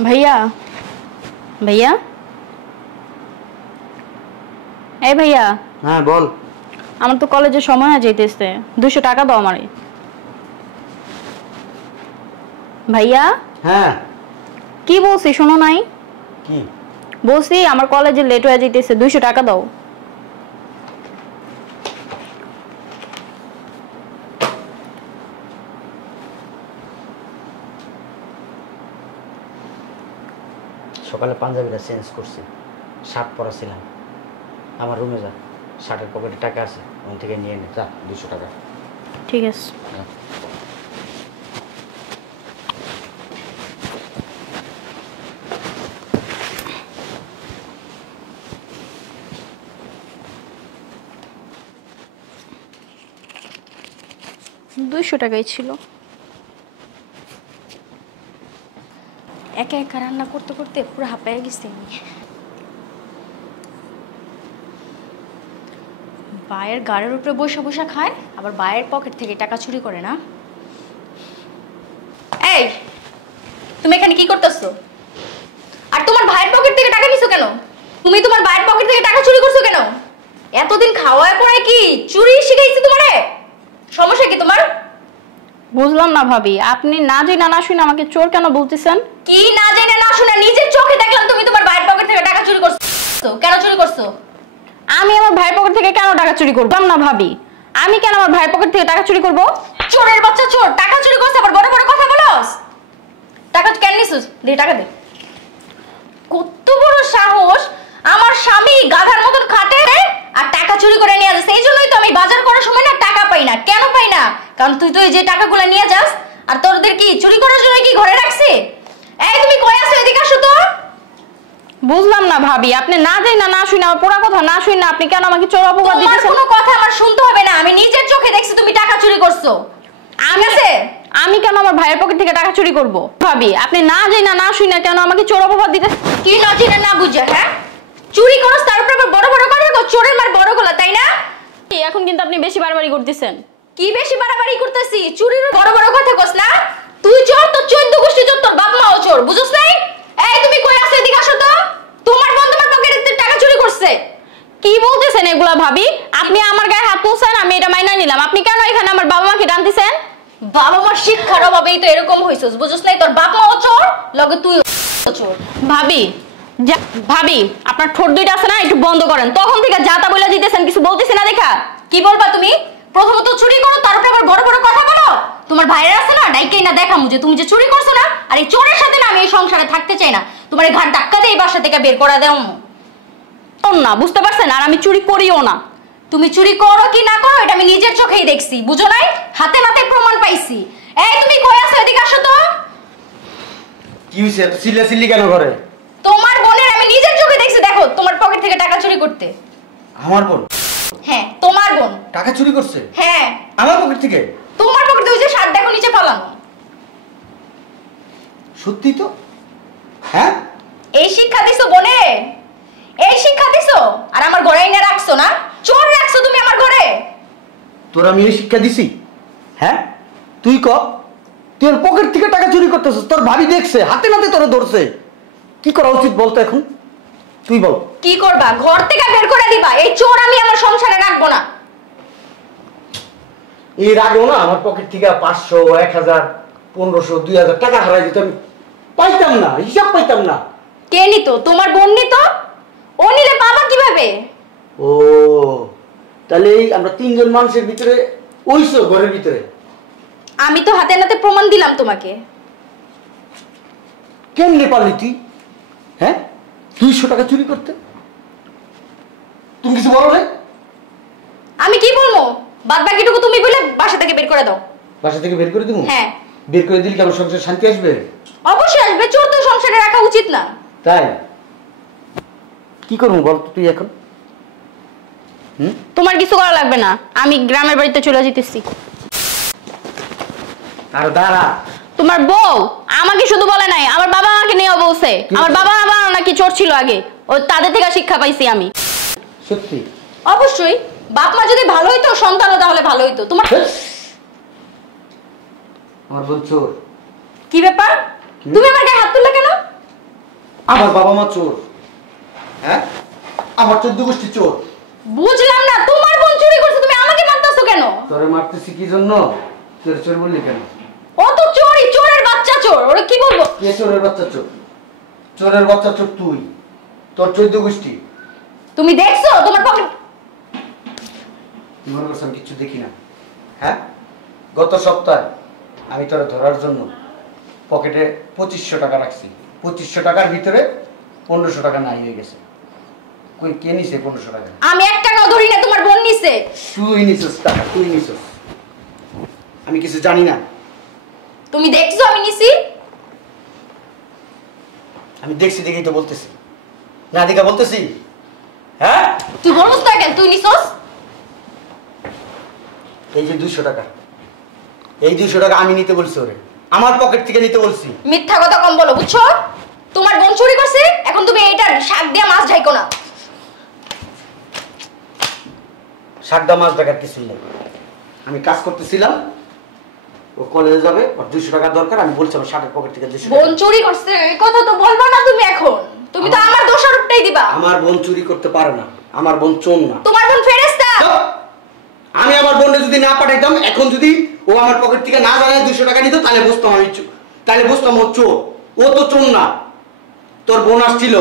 भैया भैया ए भैया हाँ बोल আমার তো কলেজে সময় হয়ে যাইতেছে 200 টাকা দাও আমারে ভাইয়া হ্যাঁ কি বলছি শোনো নাই কি বলছি আমার কলেজে লেট হয়ে যাইতেছে 200 টাকা দাও সকালে পাঞ্জাবিটা চেঞ্জ করছি শার্ট পরা ছিলাম আমার রুমে যা শার্টের পকেটে টাকা আছে ওখান থেকে নিয়ে নে যা 200 টাকা ঠিক আছে দুইশো টাকাই ছিল একা একা রান্না করতে করতে পুরো হাঁপায়ে গেছি আমি ভাইয়ের গাড়ির উপরে বসে বসে খায় আবার ভাইয়ের পকেট থেকে টাকা চুরি করে না এই তুমি এখানে কি করতেছো আর তোমার ভাইয়ের পকেট থেকে টাকা নিছো কেন তুমি তোমার ভাইয়ের পকেট থেকে টাকা চুরি করছো কেন এতদিন খাওয়ায় পরে কি চুরি শিখাইছে তোমারে সমস্যা কি তোমার বুঝলাম না ভাবি আপনি না জেনে না শুনে আমাকে চোর কেন বলতেছেন কি না জেনে না শুনে নিজের চোখে দেখলাম তুমি তোমার ভাইয়ের পকেট থেকে টাকা চুরি করছো কেন চুরি করছো আমি আমার ভাইয়ের পকেট থেকে কেন টাকা চুরি করব না ভাবি আমি কেন আমার ভাইয়ের পকেট থেকে টাকা চুরি করব চোরের বাচ্চা চোর টাকা চুরি করছে আবার বড় বড় কথা বলস টাকা কেন নিছিস দে টাকা দে কত বড় সাহস আমার স্বামী গাধার মতন খাটে আর টাকা চুরি করে নিয়ে যাচ্ছে এই জন্যই তো আমি বাজার করার সময় না টাকা পাই না কেন পাই না কারণ তুই তো এই যে টাকাগুলো নিয়ে যাস আর তোরদের কি চুরি করার জন্য কি ঘরে রাখছে এই তুমি কই আছো এদিকে আসো তো বুঝলাম না ভাবি আপনি না যাই না না শুনে আমার পুরো কথা না শুনে আপনি কেন আমাকে চোর অপবাদ দিতেছেন তোমার কোনো কথা আমার শুনতে হবে না আমি নিজের চোখে দেখছি তুমি টাকা চুরি করছো আমি কেন আমার ভাইয়ের পকেট থেকে টাকা চুরি করব ভাবি আপনি না যাই না না শুনে কেন আমাকে চোর অপবাদ দিতেছেন কি না চিনে না বুঝে হ্যাঁ চুরি করছ তার উপর বড় বড় কথা কও চোরের মার বড় গলা তাই না এখন কিন্তু আপনি বেশি বাড়াবাড়ি করতেছেন কি বেশি বাড়াবাড়ি করতেছি চুরির বড় বড় কথা কস না তুই চোর তো 14 গোষ্ঠী চোর তোর বাপ মাও চোর বুঝছস নাই এই তুমি কই আছো এদিকে আসো তো তোমার বন্ধু আমার পকেটে টাকা চুরি করছে কি বলতেছেন এগুলা ভাবি আপনি আমার গায়ে হাত তুলছেন আমি এটা মাইনা নিলাম আপনি কেন এখানে আমার বাবা মাকে টানতেছেন বাবা মার শিক্ষার অভাবেই তো এরকম হইছস বুঝছস নাই তোর বাপ মাও চোর লগে তুই চোর ভাবি ভাবি আপনার ঠোঁট দুইটা আছে না একটু বন্ধ করেন তখন থেকে যাতা বইলা দিতেছেন কিছু বলতেছ না দেখা কি বলবা তুমি প্রথমত চুরি করো তারপর আবার বড় বড় কথা বলো তোমার ভাইয়ের আছে না ডাইকেই না দেখামু যে তুমি যে চুরি করছো না আর এই চোরের সাথে না আমি এই সংসারে থাকতে চাই না তোমার এই ঘাট ধাক্কা দিয়ে এই বাসা থেকে বের করে দাও না বুঝতে পারছেন আর আমি চুরি করিও না তুমি চুরি করো কি না করো এটা আমি নিজের চোখেই দেখছি বুঝো নাই হাতে নাতে প্রমাণ পাইছি এই তুমি কই আছো এদিকে আসো তো কি হইছে সিল্লাসিল্লি কেন করে তোমার বোনের আমি নিজের চোখে দেখছি দেখো তোমার পকেট থেকে টাকা চুরি করতে আমার বোন হ্যাঁ তোমার বোন টাকা চুরি করছে হ্যাঁ আমার পকেট থেকে তোমার পকেট থেকে ওই যে শার্ট দেখো নিচে ফালানো সত্যি তো হ্যাঁ এই শিক্ষা দিছো বোনে এই শিক্ষা দিছো আর আমার ঘরে এনে রাখছো না চোর রাখছো তুমি আমার ঘরে তোর আমি এই শিক্ষা দিছি হ্যাঁ তুই ক তুই ওর পকেট থেকে টাকা চুরি করতেছিস তোর ভাবি দেখছে হাতে নাতে তোরে ধরছে কি করা উচিত বলতো এখন তুই বল কি করবা ঘর থেকে বের করে দিবা এই চোর আমি আমার সংসারে রাখবো না এর আগেও না আমার পকেট থেকে 500 1000 1500 2000 টাকা হারাই যেত আমি পাইতাম না হিসাব পাইতাম না কে নিত তোমার বোন নিত ও নিলে পাবা কিভাবে ও তাহলে এই আমরা তিনজন মানুষের ভিতরে ওইছো ঘরের ভিতরে আমি তো হাতে নাতে প্রমাণ দিলাম তোমাকে কেমনে পারলি তুই হ্যাঁ 200 টাকা চুরি করতে তুমি কিছু বলো না আমি কি বলবো বাদ বাকিটুকু তুমি বলে বাসা থেকে বের করে দাও বাসা থেকে বের করে দিবো হ্যাঁ বের করে দিলে কি আমার সংসারে শান্তি আসবে অবশ্যই আসবে চোর তো সংসারে রাখা উচিত না তাই কি করবো বল তুই এখন তোমার কিছু করা লাগবে না আমি গ্রামের বাড়িতে চলে যেতেছি আর দাঁড়া তোমার বউ আমাকে শুধু বলে নাই আমার বাবা আমাকে নিয়েও বলছে আমার বাবা নাকি চোর ছিল আগে ও তাদের থেকে শিক্ষা পাইছি আমি সত্যি অবশ্যই বাপ মা যদি ভালো হইতো সন্তানও তাহলে ভালো হইতো তোমার আমার বোন চোর কি ব্যাপার তুমি আমার গায়ে হাত তুললে কেন আমার বাবা মা চোর, হ্যাঁ? আমার 14 গোষ্ঠী চোর। বুঝলাম না, তোমার বোন চুরি করছে, তুমি আমাকে মারতাছো কেন? তোরে মারতেছি কি জন্য? তোর চোর বললি কেন? ও তো চোরই, চোরের বাচ্চা চোর, ওরে কি বলবো? কে চোরের বাচ্চা চোর? চোরের বাচ্চা চোর তুই, তোর 14 গোষ্ঠী। তুমি দেখছো তোমার পকেট? মনে করছ আমি কিছু দেখি না, হ্যাঁ? গত সপ্তাহে আমি তোরা ধরার জন্য পকেটে 2500 টাকা রাখছি। 2500 টাকার ভিতরে 1500 টাকা নাই হয়ে গেছে। কই কে নিছে 1500 টাকা? আমি 1 টাকাও ধরি না, তোমার বোন নিছে। তুই নিছিস টাকা, তুই নিছিস। আমি কিছু জানি না। তুমি দেখছো আমি নিছি? আমি দেখছি দেখেই তো বলতেছি, না দেখা বলতেছি, হ্যাঁ? তুই বলছ না কেন তুই নিছস? এই যে 200 টাকা, এই 200 টাকা আমি নিতে বলছি ওরে, আমার পকেট থেকে নিতে বলছি। মিথ্যা কথা কম বলো, বুঝছো? তোমার বোন চুরি করছে, এখন তুমি এইটার শাক দিয়ে মাছ ঢাইকো না। শাকদা মাছ দেখার কিছুই নেই। আমি কাজ করতেছিলাম, ও কলেজে যাবে, ওর 200 টাকা দরকার। আমি বলছি আমার শার্টের পকেট থেকে 200 বোন টাকা। চুরি করছে এই কথা তো বলবা না তুমি এখন। তুমি তো আমার দোষারোপটাই দিবা। আমার বোন চুরি করতে পারে না, আমার বোন চোর না। তোমার বোন ফেরেশতা। আমি আমার বোনকে যদি না পাঠাইতাম, এখন যদি ও আমার পকেট থেকে না জানায় 200 টাকা নিত, তাহলে বুঝতাম আমি তাহলে বুঝতাম ও চোর। ও তো চোর না। তোর বোন আসছিল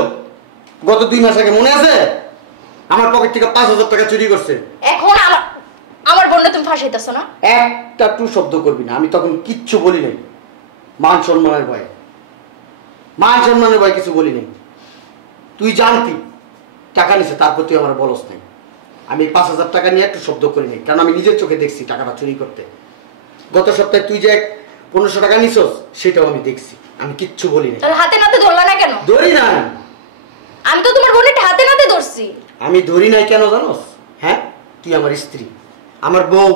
গত 2 মাস আগে, মনে আছে? আমার পকেট থেকে 5000 টাকা চুরি করছে। এখন আমার বোনকে তুমি ফাঁসাইতেছো না? একটা টু শব্দ করবি না, আমি তখন কিচ্ছু বলি নাই। মান সম্মানের ভয়ে, মান সম্মানের ভয়ে কিছু বলি নাই। তুই জানতি টাকা নিছে, তারপর তুই আমার বলস নাই। আমি 5000 টাকা নিয়ে একটু শব্দ করি নাই, কারণ আমি নিজের চোখে দেখছি টাকাটা চুরি করতে। গত সপ্তাহে তুই যে 1500 টাকা নিছস, সেটাও আমি দেখছি। আমি কিচ্ছু বলি নাই। তাহলে হাতে নাতে ধরলা না কেন? ধরি না, আমি তো তোমার বোনের হাতে নাতে ধরছি। আমি ধরি নাই কেন জানোস? হ্যাঁ, তুই আমার স্ত্রী, আমার বউ।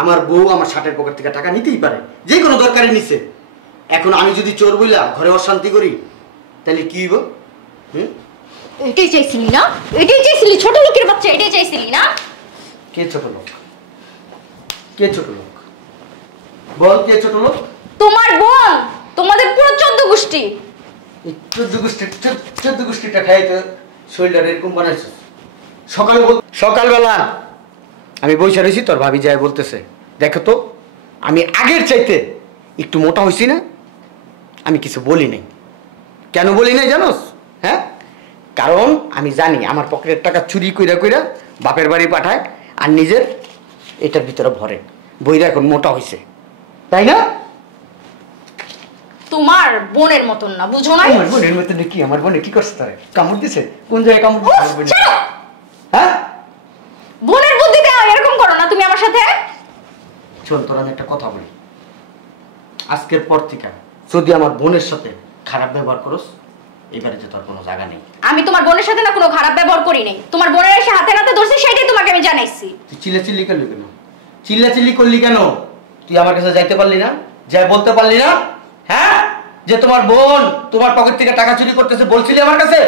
আমার বউ আমার শার্টের পকেট থেকে টাকা নিতেই পারে, যে কোনো দরকারে নিছে। এখন আমি যদি চোর বইলা ঘরে অশান্তি করি, তাহলে কি হইব? এটাই চাইছিলি না? এটাই চাইছিলি? ছোট লোকের বাচ্চা, এটাই চাইছিলি না? কে ছোট লোক? কে ছোট লোক? বল, কে ছোট লোক? তোমার বোন, তোমাদের পুরো 14 গোষ্ঠী। এই 14 গোষ্ঠীটা খাই তো শরীরটা এরকম বানাইছো। সকালবেলা আমি বসে রয়েছি, তোর ভাবি যায় বলতেছে, দেখো তো আমি আগের চাইতে একটু মোটা হয়েছি না? আমি কিছু বলি নাই। কেন বলি নাই জানোস? হ্যাঁ, কারণ আমি জানি আমার পকেটের টাকা চুরি কইরা কইরা বাপের বাড়ি পাঠায়, আর নিজের এটার ভিতরে ভরে, বইরা এখন মোটা হয়েছে, তাই না? তোমার বোনের মতন না, বুঝো না? আমার বোনের মতন কি? আমার বোনে কি করছে? তারে কামড় দিছে? কোন জায়গায় কামড় দিছে? হ্যাঁ, বোনের বুদ্ধিতে এরকম করো না তুমি আমার সাথে। শোন, তোর আমি একটা কথা বলি, আজকের পর থেকে যদি আমার বোনের সাথে খারাপ ব্যবহার করস, এবারে যে তোর কোনো জায়গা নেই। আমি তোমার বোনের সাথে না কোনো খারাপ ব্যবহার করি নাই। তোমার বোনের এসে হাতে নাতে ধরছে, সেটাই তোমাকে আমি জানাইছি। তুই চিল্লাচিল্লি করলি কেন? চিল্লাচিল্লি করলি কেন? তুই আমার কাছে যাইতে পারলি না? যাই বলতে পারলি না? হ্যাঁ, যে তোমার বোন তোমার পকেট থেকে টাকা চুরি করতেছে বলছিলি আমার কাছে?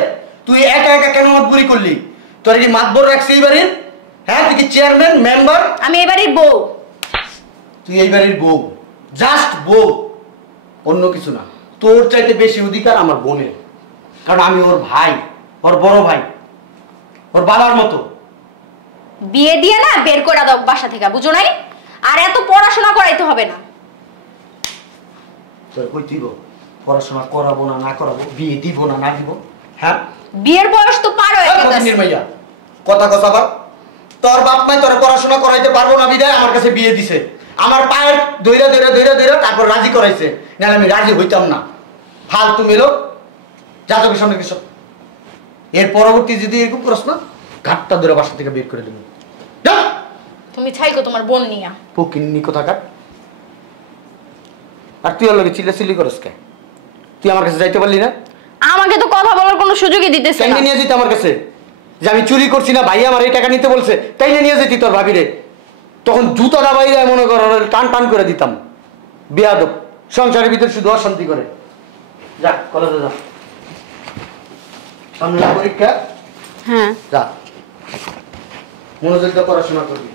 তুই একা একা কেন মাতবুরি করলি? তোর কি মাতবর রাখছি এই বাড়ির? হ্যাঁ, তুই কি চেয়ারম্যান, মেম্বার? আমি এই বাড়ির বউ। তুই এই বাড়ির বউ, জাস্ট বউ, অন্য কিছু না। তোর চাইতে বেশি অধিকার আমার বোনের, কারণ আমি ওর ভাই, ওর বড় ভাই, ওর বাবার মতো। বিয়ে দিয়ে না বের করে দাও বাসা থেকে, বুঝো নাই? আর এত পড়াশোনা করাইতে হবে না। তোর কই দিব? পড়াশোনা করাবো না না করাবো, বিয়ে দিব না না দিব? হ্যাঁ, বিয়ের বয়স তো পার হয়ে গেছে। ভাইয়া কথা কথা আবার, তোর বাপ মাই তোর পড়াশোনা করাইতে পারবো না বিদায় আমার কাছে বিয়ে দিছে। আমার পায়ের দইরা দইরা দইরা দইরা তারপর রাজি করাইছে, নাহলে আমি রাজি হইতাম না। ফালতু মেলো, যা তোকে সামনে কিছু। এর পরবর্তী যদি এরকম প্রশ্ন, ঘাটটা ধরে বাসা থেকে বের করে দেবো। তুমি চাইকো তোমার বোন নিয়া। ফকিন্নি কোথাকার। আর তুই ওর লগে চিল্লাচিল্লি করস কে? তুই আমার কাছে যাইতে পারলি না? আমাকে তো কথা বলার কোনো সুযোগই দিতেছে না। তাই নিয়ে যেতে আমার কাছে, যে আমি চুরি করছি না, ভাই আমার এই টাকা নিতে বলছে, তাই নিয়ে যেতি তোর ভাবিরে। তখন জুতাটা বাইরে মনে কর টান টান করে দিতাম। বেয়াদব, সংসারের ভিতরে শুধু অশান্তি করে। যা কলেজে যা, সামনে পরীক্ষা। হ্যাঁ, যা, মনোযোগ দিয়ে পড়াশোনা করবি।